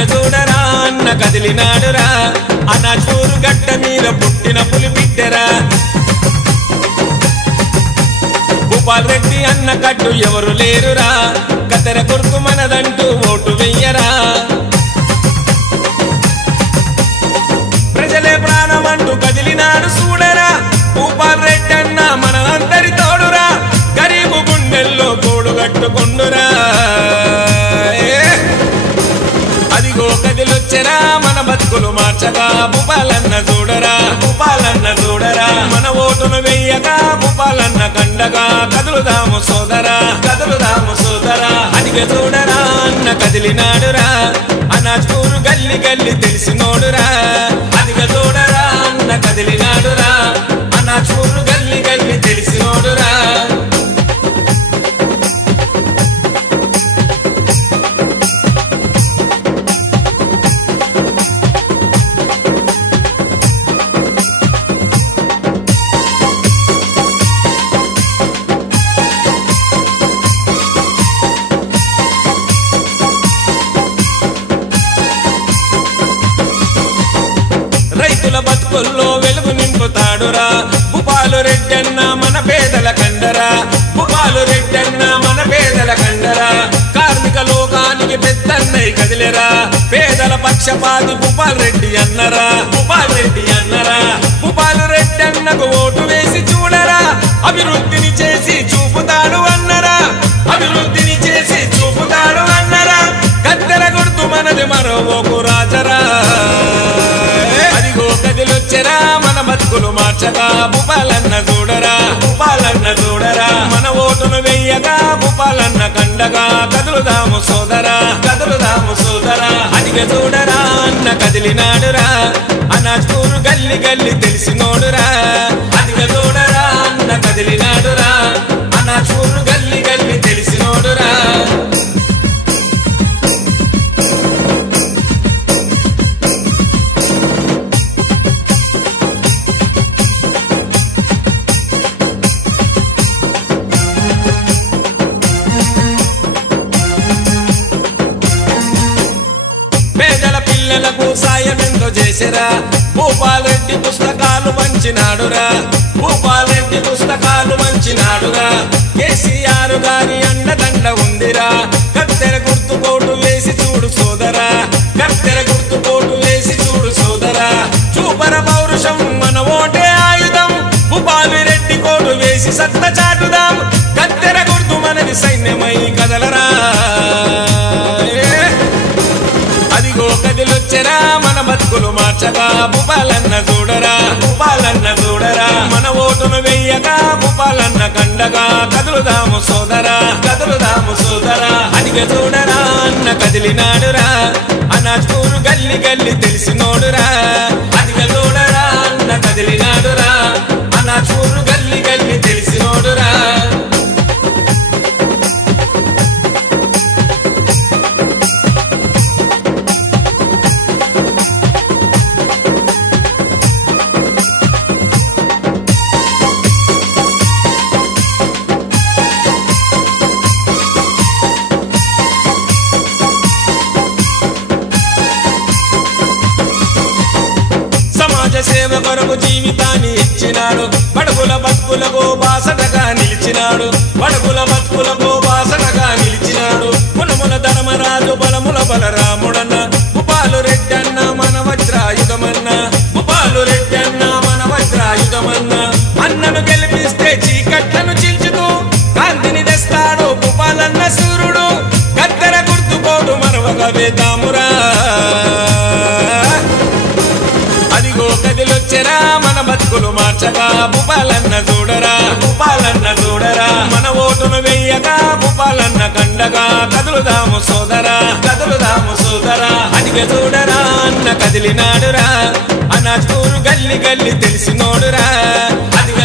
అదిగ చూడరా అన్న కదిలినాడురా అనాచూరు గడ్డ మీద పుట్టిన పులి బిడ్డరా భూపాల్ రెడ్డి అన్న కట్టు ఎవరు లేరురా కత్తెర గుర్తు మనదంటూ ఓటు వెయ్యరా ప్రజలే ప్రాణమంటూ కదిలినాడు చూడరా భూపాల్ రెడ్డి అన్న మన అందరి తోడురా గరీబు గుండెల్లో గోడు కట్టుకుండురా అదిగో కదిలొచ్చరా మన బతుకులు మార్చగా భూపాలన్న చూడరా భూపాలన్న చూడరా మన ఓటును వెయ్యగా భూపాలన్న కండగా కదులుదాము సోదరా కదులుదాము సోదరా అదిగ చూడరా అన్న కదిలినాడురా అనాచూరు గల్లి గల్లి తెలిసినోడురా అదిగ చూడరా అన్న కదిలినాడురా అనాచూరు గల్లి గల్లి తెలిసినోడురా రైతుల బతుకుల్లో వెలుగు నింపుతాడురా భూపాలు రెడ్డన్న మన పేదల కండరా భూపాలు రెడ్డన్న మన పేదల కండరా కార్మిక లోకానికి పెద్దన్నయ్య కదిలేరా పేదల పక్షపాతి భూపాల్ రెడ్డి అన్నరా భూపాల్ రెడ్డి అన్నరా భూపాలు రెడ్డన్నకు ఓటు వేసి చూడరా అభివృద్ధిని చేసి చూపుతాడు అన్నరా అభివృద్ధిని చేసి చూపుతాడు అన్నరా కత్తెర గుర్తు మనది మరో ఓకు రాజరా కదిలొచ్చరా మన బతుకులు మార్చగా భూపాలన్న చూడరా భూపాలన్న చూడరా మన ఓటును వెయ్యగా భూపాలన్న కండగా కదులుదాము సోదరా కదులుదాము సోదరా అదిగ చూడరా అన్న కదిలినాడురా అనాచూరు గల్లి గల్లి తెలిసినోడురా అదిగ చూడరా అన్న కదిలినాడురా అనాచూరు గల్లి గల్లి తెలిసినోడురా పిల్లలకు సాయమెంతో చేసిరా భూపాల్ రెడ్డి పుస్తకాలు పంచినాడురా భూపాల్ రెడ్డి పుస్తకాలు పంచినాడురా కేసీఆర్ గారి అండదండ ఉందిరా కత్తెర గుర్తు కోటు వేసి చూడు సోదరా కత్తెర గుర్తు కోటు వేసి చూడు సోదరా చూపర పౌరుషం మన ఓటే ఆయుధం భూపాల్ రెడ్డి కోటు వేసి సత్త చాటుదాం కత్తెర గుర్తు మనది సైన్యమై కదలరా అదిగో కదిలొచ్చరా మన బతుకులు మార్చగా భూపాలన్న చూడరా భూపాలన్న చూడరా మన ఓటును వెయ్యగా భూపాలన్న కండగా కదులుదాము సోదరా కదులుదాము సోదరా అదిగ చూడరా అన్న కదిలినాడురా అనాచూరు గల్లి గల్లి తెలిసినోడురా అదిగ చూడరా అన్న కదిలినాడురా అనాచూరు గల్లి గల్లి తెలిసినోడురా సేవ కొరకు జీవితాన్ని ఇచ్చినాడు బడుగుల బతుకులకు బాసటగా నిలిచినాడు బడుగుల బతుకులకు బాసటగా నిలిచినాడు మునముల ధర్మరాజు బలముల బలరాముడన్న భూపాలు రెడ్డన్న మన వజ్రాయుధమన్న భూపాలు రెడ్డన్న మన వజ్రాయుధమన్న అన్నను గెలిపిస్తే చీకట్లను చీల్చుతూ కాంతిని తెస్తాడు భూపాలన్న సూర్యుడు కత్తెర గుర్తుకోడు మరవగా వేదామురా అదిగో కదిలొచ్చరా మన బతుకులు మార్చగా భూపాలన్న చూడరా భూపాలన్న చూడరా మన ఓటును వెయ్యగా భూపాలన్న కండగా కదులుదాము సోదరా కదులుదాము సోదరా అదిగ చూడరా అన్న కదిలినాడురా అనాచూరు గల్లి గల్లి తెలిసినోడురా అదిగ